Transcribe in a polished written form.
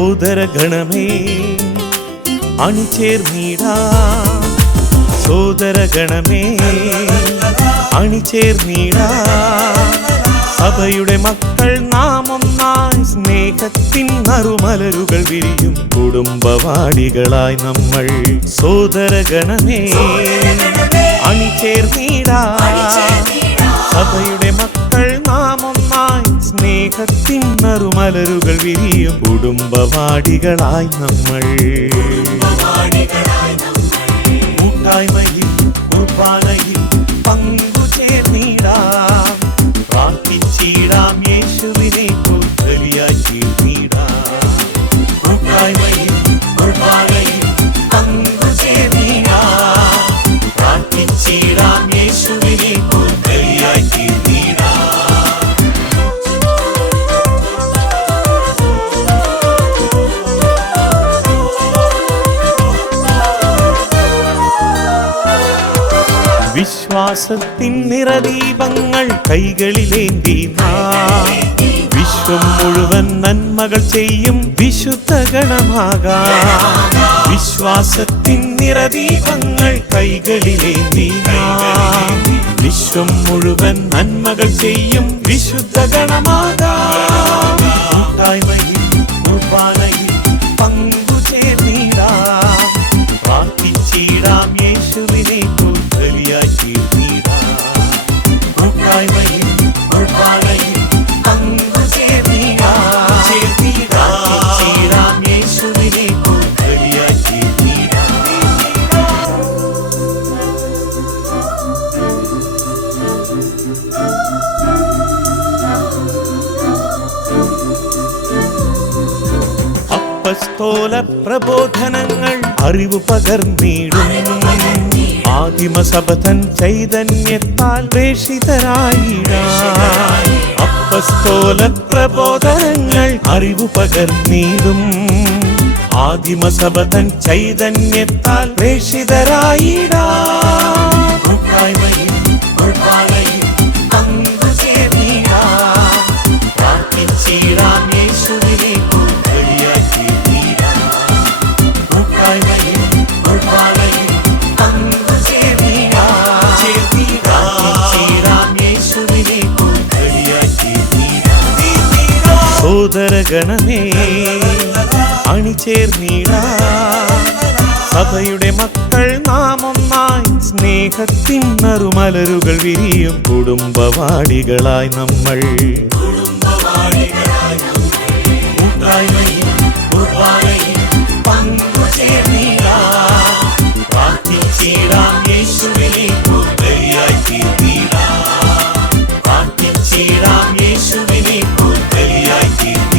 സോദരഗണമേ അണിചേർന്നിടാം, സോദരഗണമേ അണിചേർന്നിടാം. സഭയുടെ മക്കൾ നാം ഒന്നായി സ്നേഹത്തിൻ നറുമലരുകൾ വിരിയും കുടുംബവാടികളായി നമ്മൾ. സോദരഗണമേ അണിചേർന്നിടാം, സഭയുടെ മക്കൾ നാം ഒന്നായി സ്നേഹത്തിൻ നറുമലരുകൾ വിരിയും കുടുംബവാടികളായി നമ്മൾ. കൂട്ടായ്മയിൽ കുർബാനയിൽ പങ്കുചേർന്നിടാം, പ്രാർത്ഥിച്ചിടാം യേശുവിനെ ബലിയായി തീർന്നിടാം. കൂട്ടായ്മയിൽ കുർബാനയിൽ പങ്കുചേർന്നിടാം, പ്രാർത്ഥിച്ചിടാം യേശുവിനെ ബലിയായി തീർന്നിടാം. വിശ്വാസത്തിൻ നിറദീപങ്ങൾ കൈകളിലേന്തി നാം വിശ്വം മുഴുവൻ നന്മകൾ ചെയ്യും വിശുദ്ധ ഗണമാകാം. വിശ്വാസത്തിൻ നിറദീപങ്ങൾ കൈകളിലേന്തി നാം വിശ്വം മുഴുവൻ നന്മകൾ ചെയ്യും വിശുദ്ധ ഗണമാകാം. കൂട്ടായ്മയിൽ കുർബാനയിൽ പങ്കുചേർന്നിടാം, പ്രാർത്ഥിച്ചിടാം യേശുവിനെ ബലിയായി തീർന്നിടാം. കൂട്ടായ്മയിൽ കുർബാനയിൽ പങ്കുചേർന്നിടാം, പ്രാർത്ഥിച്ചിടാം യേശുവിനെ ബലിയായി തീർന്നിടാം. അപ്പസ്തോല പ്രബോധനങ്ങൾ അറിവ് പകർന്നിടും, ആദിമസഭതൻ ചൈതന്യത്താൽ പ്രേഷിതരായിടാം. അപ്പസ്തോല പ്രബോധനങ്ങൾ അറിവ് പകർന്നിടും, ആദിമസഭതൻ ചൈതന്യത്താൽ പ്രേഷിതരായിടാം. കൂട്ടായ്മയിൽ കുർബാനയിൽ പങ്കുചേർന്നിടാം, പ്രാർത്ഥിച്ചിടാം യേശുവിനെ ബലിയായി തീർന്നിടാം. കൂട്ടായ്മയിൽ കുർബാനയിൽ സോദരഗണമേ അണിചേർന്നിടാം, സഭയുടെ മക്കൾ നാം ഒന്നായി സ്നേഹത്തിൻ നറുമലരുകൾ വിരിയും കുടുംബവാടികളായി നമ്മൾ. കൂട്ടായ്മയിൽ കുർബാനയിൽ പങ്കുചേർന്നിടാം, പ്രാർത്ഥിച്ചിടാം യേശുവിനെ ബലിയായി തീർന്നിടാം. പ്രാർത്ഥിച്ചിടാം യേശുവിനെ ബലിയായി തീർന്നിടാം.